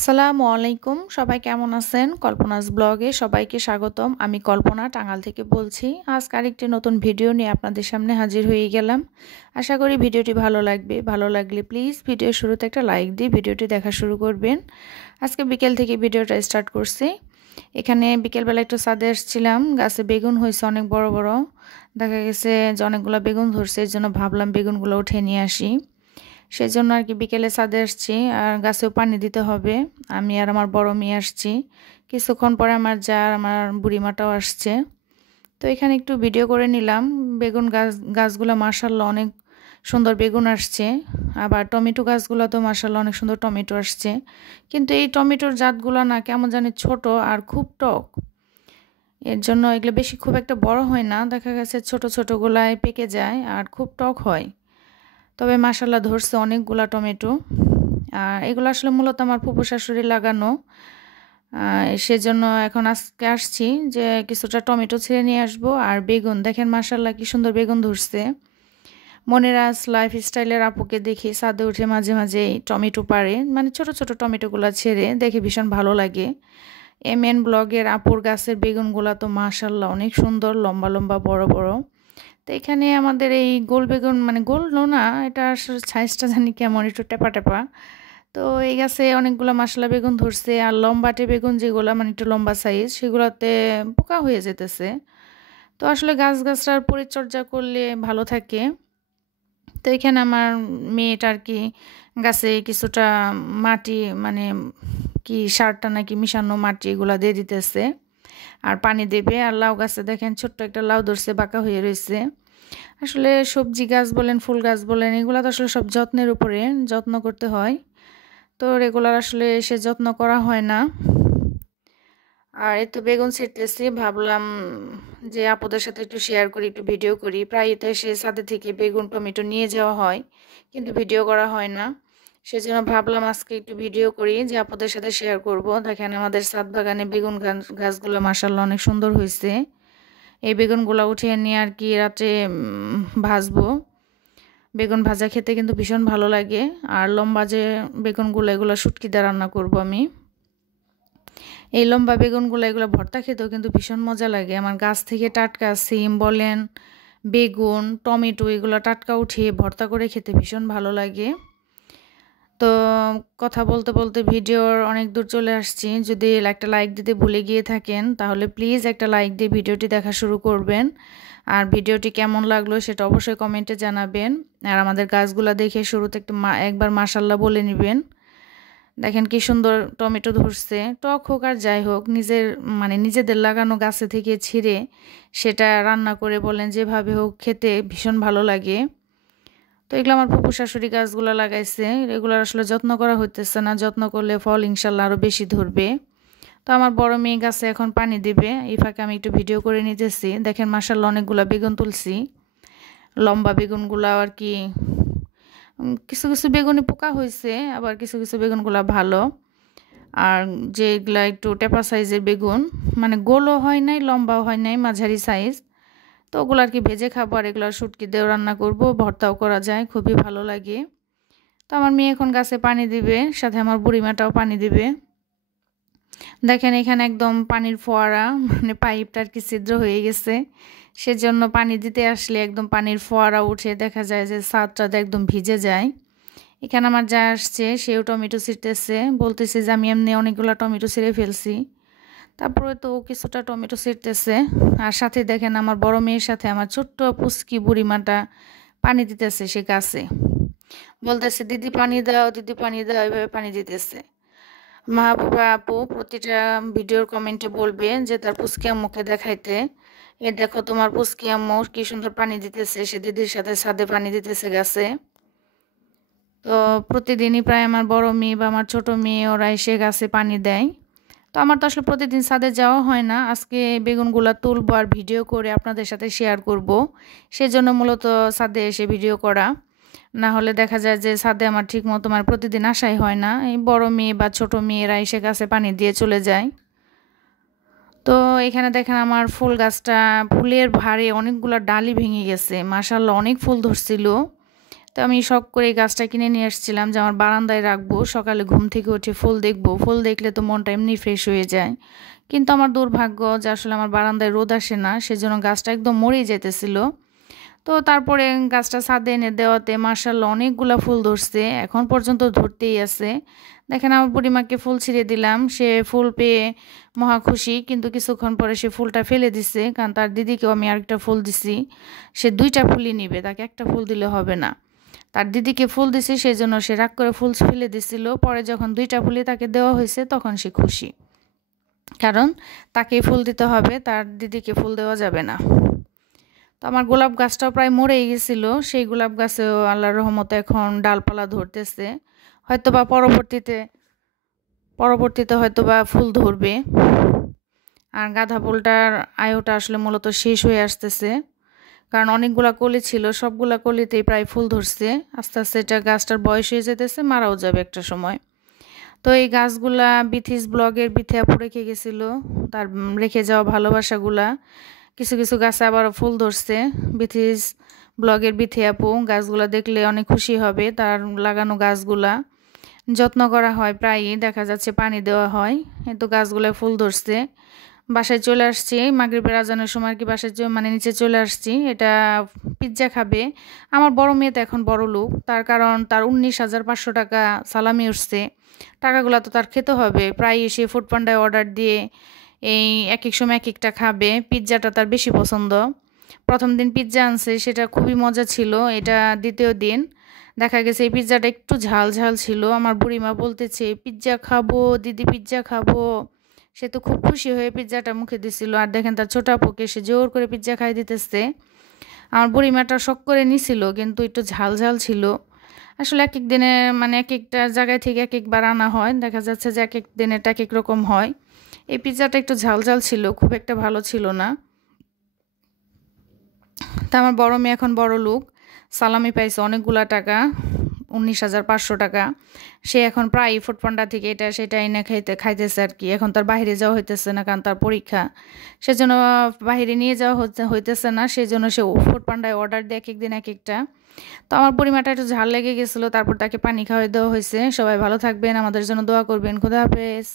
আসসালামু আলাইকুম। সবাই কেমন আছেন? কল্পনাস ব্লগে সবাইকে স্বাগতম। আমি কল্পনা টাঙ্গাইল থেকে বলছি। আজকে আরেকটি নতুন ভিডিও নিয়ে আপনাদের সামনে হাজির হয়ে গেলাম। আশা করি ভিডিওটি ভালো লাগবে। ভালো লাগলে প্লিজ ভিডিওর শুরুতে একটা লাইক দিয়ে ভিডিওটি দেখা শুরু করবেন। আজকে বিকেল থেকে ভিডিওটা স্টার্ট করছি। এখানে বিকেলবেলা একটু ছাদে এসেছিলাম। গাছে বেগুন হয়েছে অনেক বড় বড়। দেখা গেছে যে অনেকগুলো বেগুন ধরছে, এর জন্য ভাবলাম বেগুনগুলো উঠে নিয়ে আসি। সেজন্য আর কি বিকেলে ছাদে আসছি, আর গাছেও পানি দিতে হবে। আমি আর আমার বড় মেয়ে আসছি, কিছুক্ষণ পরে আমার যা আর আমার বুড়িমাটাও আসছে। তো এখানে একটু ভিডিও করে নিলাম। বেগুন গাছগুলো মাশাআল্লাহ অনেক সুন্দর বেগুন আসছে। আবার টমেটো গাছগুলো তো মাশাআল্লাহ অনেক সুন্দর টমেটো আসছে। কিন্তু এই টমেটোর জাতগুলো না কেমন জানি ছোট আর খুব টক। এর জন্য এগুলো বেশি খুব একটা বড় হয় না, দেখা গেছে ছোট ছোট গোলায় পেকে যায় আর খুব টক হয়। তবে মাশাআল্লাহ ধরছে অনেকগুলা টমেটো। আর এগুলো আসলে মূলত আমার ফুপু শাশুড়ি লাগানো। সেজন্য এখন আজকে আসছি যে কিছুটা টমেটো ছিঁড়ে নিয়ে আসবো। আর বেগুন দেখেন মাশাআল্লাহ কি সুন্দর বেগুন ধরছে। মনিরাজ লাইফস্টাইলের আপুকে দেখি ছাদে উঠে মাঝে মাঝে টমেটো পাড়ে, মানে ছোট ছোট টমেটোগুলো ছেড়ে দেখে ভীষণ ভালো লাগে। এমএন ব্লগের আপুর গাছের বেগুনগুলো তো মাশাআল্লাহ অনেক সুন্দর, লম্বা লম্বা বড় বড়। তো এখানে আমাদের এই গোল বেগুন, মানে গোল না, এটা আসলে সাইজটা জানি কেমন, একটু টেপা টেপা। তো এই গাছে অনেকগুলো মাশলা বেগুন ধরছে। আর লম্বাটে বেগুন যেগুলো মানে একটু লম্বা সাইজ, সেগুলোতে পোকা হয়ে যেতেছে। তো আসলে গাছগাছরার পরিচর্যা করলে ভালো থাকে। তো এখানে আমার মেয়েটা আর কি গাছে কিছুটা মাটি, মানে কি সারটা নাকি মিশানো মাটি, এগুলা দিয়ে দিতেছে। আর পানি দেবে। আর লাউ গাছে দেখেন ছোট্ট একটা লাউ ধরছে, বাঁকা হয়ে রয়েছে। আসলে সবজি গাছ বলেন, ফুল গাছ বলেন, এগুলো তো আসলে সব যত্নের উপরে, যত্ন করতে হয়। তো রেগুলার আসলে সে যত্ন করা হয় না। আর এই তো বেগুন ছিঁড়তেছি, ভাবলাম যে আপুদের সাথে একটু শেয়ার করি, একটু ভিডিও করি। প্রায় তো সে ছাদে থেকে বেগুন টমেটো নিয়ে যাওয়া হয়, কিন্তু ভিডিও করা হয় না। সেজন্য ভাবলাম আজকে একটু ভিডিও করি, যে আপুদের সাথে শেয়ার করব। দেখেন আমাদের ছাদ বাগানে বেগুন গাছগুলো মাশাআল্লাহ অনেক সুন্দর হয়েছে। এই বেগুনগুলো উঠিয়ে নিয়ে আর কি রাতে ভাজবো। বেগুন ভাজা খেতে কিন্তু ভীষণ ভালো লাগে। আর লম্বা যে বেগুনগুলো, এগুলো শুটকি দিয়ে রান্না করব আমি। এই লম্বা বেগুনগুলো এগুলো ভর্তা খেতেও কিন্তু ভীষণ মজা লাগে। আমার গাছ থেকে টাটকা সিম বলেন, বেগুন, টমেটো, এগুলো টাটকা উঠিয়ে ভর্তা করে খেতে ভীষণ ভালো লাগে। তো কথা বলতে বলতে ভিডিওর অনেক দূর চলে আসছি। যদি একটা লাইক দিতে ভুলে গিয়ে থাকেন তাহলে প্লিজ একটা লাইক দিয়ে ভিডিওটি দেখা শুরু করবেন। আর ভিডিওটি কেমন লাগলো সেটা অবশ্যই কমেন্টে জানাবেন। আর আমাদের গাছগুলো দেখে শুরুতে একবার মাশাআল্লাহ বলে নেবেন। দেখেন কি সুন্দর টমেটো ধরছে। টক হোক আর যাই হোক, নিজেদের লাগানো গাছে থেকে ছিঁড়ে সেটা রান্না করে বলেন যেভাবে হোক, খেতে ভীষণ ভালো লাগে। তো এগুলো আমার ফুপু শাশুড়ি গাছগুলো লাগাইছে। এগুলোর আসলে যত্ন করা হইতেছে না, যত্ন করলে ফল ইনশাল্লাহ আরও বেশি ধরবে। তো আমার বড় মেয়ে গাছে এখন পানি দিবে, এই ফাঁকে আমি একটু ভিডিও করে নিতেছি। দেখেন মাশাআল্লাহ অনেকগুলো বেগুন তুলছি, লম্বা বেগুনগুলো আর কি। কিছু কিছু বেগুনে পোকা হয়েছে, আবার কিছু কিছু বেগুনগুলো ভালো। আর যেগুলা একটু টেপা সাইজের বেগুন, মানে গোলও হয় নাই লম্বাও হয় নাই, মাঝারি সাইজ। তো ওগুলো আর কি ভেজে খাবো। আর এগুলো শুটকি দিয়েও রান্না করব, ভর্তাও করা যায়, খুবই ভালো লাগে। তো আমার মেয়ে এখন গাছে পানি দিবে, সাথে আমার বুড়িমাটাও পানি দিবে। দেখেন এখানে একদম পানির ফোয়ারা, মানে পাইপটা আর কি ছিদ্র হয়ে গেছে। সেজন্য পানি দিতে আসলে একদম পানির ফোয়ারা উঠে দেখা যায় যে ছাদটা একদম ভিজে যায়। এখানে আমার যা আসছে, সেও টমেটো ছিঁড়তেছে, বলতেছে যে আমি এমনি অনেকগুলো টমেটো ছিঁড়ে ফেলছি। তারপরে তো ও কিছুটা টমেটো ছিঁড়তেছে। আর সাথে দেখেন আমার বড় মেয়ের সাথে আমার ছোট্ট পুচকি বুড়িমাটা পানি দিতেছে সে গাছে। বলতেছে দিদি পানি দাও, দিদি পানি দাও, এভাবে পানি দিতেছে। মাহবুবা আপু প্রতিটা ভিডিওর কমেন্টে বলবে যে তার পুচকি আম্মুকে দেখাইতে, এ দেখো তোমার পুচকি আম্মু কি সুন্দর পানি দিতেছে, সে দিদির সাথে ছাদে পানি দিতেছে গাছে। তো প্রতিদিনই প্রায় আমার বড় মেয়ে বা আমার ছোট মেয়ে ওরা এসে গাছে পানি দেয়। তো আমার তো আসলে প্রতিদিন ছাদে যাওয়া হয় না। আজকে বেগুনগুলা তুলবো আর ভিডিও করে আপনাদের সাথে শেয়ার করব। সেজন্য মূলত ছাদে এসে ভিডিও করা। না হলে দেখা যায় যে ছাদে আমার ঠিক মতো মানে প্রতিদিন আসাই হয় না। এই বড় মেয়ে বা ছোট মেয়েরা এসে গাছে পানি দিয়ে চলে যায়। তো এখানে দেখেন আমার ফুল গাছটা ফুলের ভারে অনেকগুলো ডালি ভেঙে গেছে। মাশাআল্লাহ অনেক ফুল ধরছিল। তো তো আমি শখ করে এই গাছটা কিনে নিয়ে আসছিলাম যে আমার বারান্দায় রাখবো, সকালে ঘুম থেকে উঠে ফুল দেখবো, ফুল দেখলে তো মনটা এমনি ফ্রেশ হয়ে যায়। কিন্তু আমার দুর্ভাগ্য যে আসলে আমার বারান্দায় রোদ আসে না, সেজন্য গাছটা একদম মরেই যেতেছিল। তো তারপরে গাছটা ছাদে এনে দেওয়াতে মাশাআল্লাহ অনেকগুলা ফুল ধরছে, এখন পর্যন্ত ধরতেই আছে। দেখেন আমার বুড়িমাকে ফুল ছিঁড়ে দিলাম, সে ফুল পেয়ে মহা খুশি, কিন্তু কিছুক্ষণ পরে সে ফুলটা ফেলে দিছে, কারণ তার দিদিকেও আমি আরেকটা ফুল দিছি। সে 2টা ফুলই নিবে, তাকে একটা ফুল দিলে হবে না। তার দিদিকে ফুল দিছি, সেই জন্য সে রাগ করে ফুল ফেলে দিছিল। পরে যখন 2টা ফুলই তাকে দেওয়া হয়েছে তখন সে খুশি, কারণ তাকেই ফুল দিতে হবে, তার দিদিকে ফুল দেওয়া যাবে না। তো আমার গোলাপ গাছটাও প্রায় মরেই গেছিল, সেই গোলাপ গাছেও আল্লাহর রহমতে এখন ডালপালা ধরতেছে, হয়তোবা পরবর্তীতে হয়তোবা ফুল ধরবে। আর গাঁদা ফুলটার আয়ুটা আসলে মূলত শেষ হয়ে আসতেছে, কারণ অনেকগুলা কলি ছিল, সবগুলা কলিতেই প্রায় ফুল ধরছে। আস্তে আস্তে এটা গাছটার বয়স হয়ে যেতেছে, মারাও যাবে একটা সময়। তো এই গাছগুলা বিথিস ব্লগের বিথি আপু রেখে গেছিল, তার রেখে যাওয়া ভালোবাসাগুলা। কিছু কিছু গাছে আবার ফুল ধরছে। বিথিস ব্লগের বিথি আপু গাছগুলা দেখলে অনেক খুশি হবে, তার লাগানো গাছগুলা যত্ন করা হয়, প্রায়ই দেখা যাচ্ছে পানি দেওয়া হয়। তো গাছগুলায় ফুল ধরছে। বাসায় চলে আসছি মাগরিবের আজানের সময়, আর কি বাসায় মানে নিচে চলে আসছি। এটা পিৎজা খাবে। আমার বড় মেয়ে তো এখন বড় লোক, তার কারণ তার 19,500 টাকা সালামি উঠছে। টাকাগুলো তো তার খেতে হবে, প্রায় এসে ফুড পান্ডায় অর্ডার দিয়ে এই এক এক সময় এক একটা খাবে। পিৎজাটা তার বেশি পছন্দ। প্রথম দিন পিৎজা আনছে, সেটা খুবই মজা ছিল। এটা দ্বিতীয় দিন দেখা গেছে এই পিৎজাটা একটু ঝাল ঝাল ছিল। আমার বুড়িমা বলতেছে পিৎজা খাবো দিদি, পিৎজা খাবো। সে তো খুব খুশি হয়ে পিৎজাটা মুখে দিছিল, আর দেখেন তার ছোট আপুকে সে জোর করে পিৎজা খাই দিতেছে। আমার বুড়িমাটা শখ করে নিছিল, কিন্তু একটু ঝাল ঝাল ছিল। আসলে এক এক দিনে মানে এক একটা জায়গায় থেকে এক একবার আনা হয়, দেখা যাচ্ছে যে এক এক দিনেরটা এক এক রকম হয়। এই পিৎজাটা একটু ঝাল ঝাল ছিল, খুব একটা ভালো ছিল না। তা আমার বড় মেয়ে এখন বড় লোক, সালামি পাইছে অনেকগুলা টাকা, 19,500 টাকা। সে এখন প্রায় ফুড পান্ডা থেকে এটা সেটা এনে খাইতেছে আর কি। এখন তার বাইরে যাওয়া হইতেছে না, কারণ তার পরীক্ষা, সেজন্য বাইরে নিয়ে যাওয়া হইতেছে না। সেই জন্য সে ফুড পান্ডায় অর্ডার দিয়ে এক একদিন এক একটা। তো আমার পরিমাণটা একটু ঝাল লেগে গেছিলো, তারপর তাকে পানি খাওয়াই দেওয়া হয়েছে। সবাই ভালো থাকবেন, আমাদের জন্য দোয়া করবেন। খোদা হাফেজ।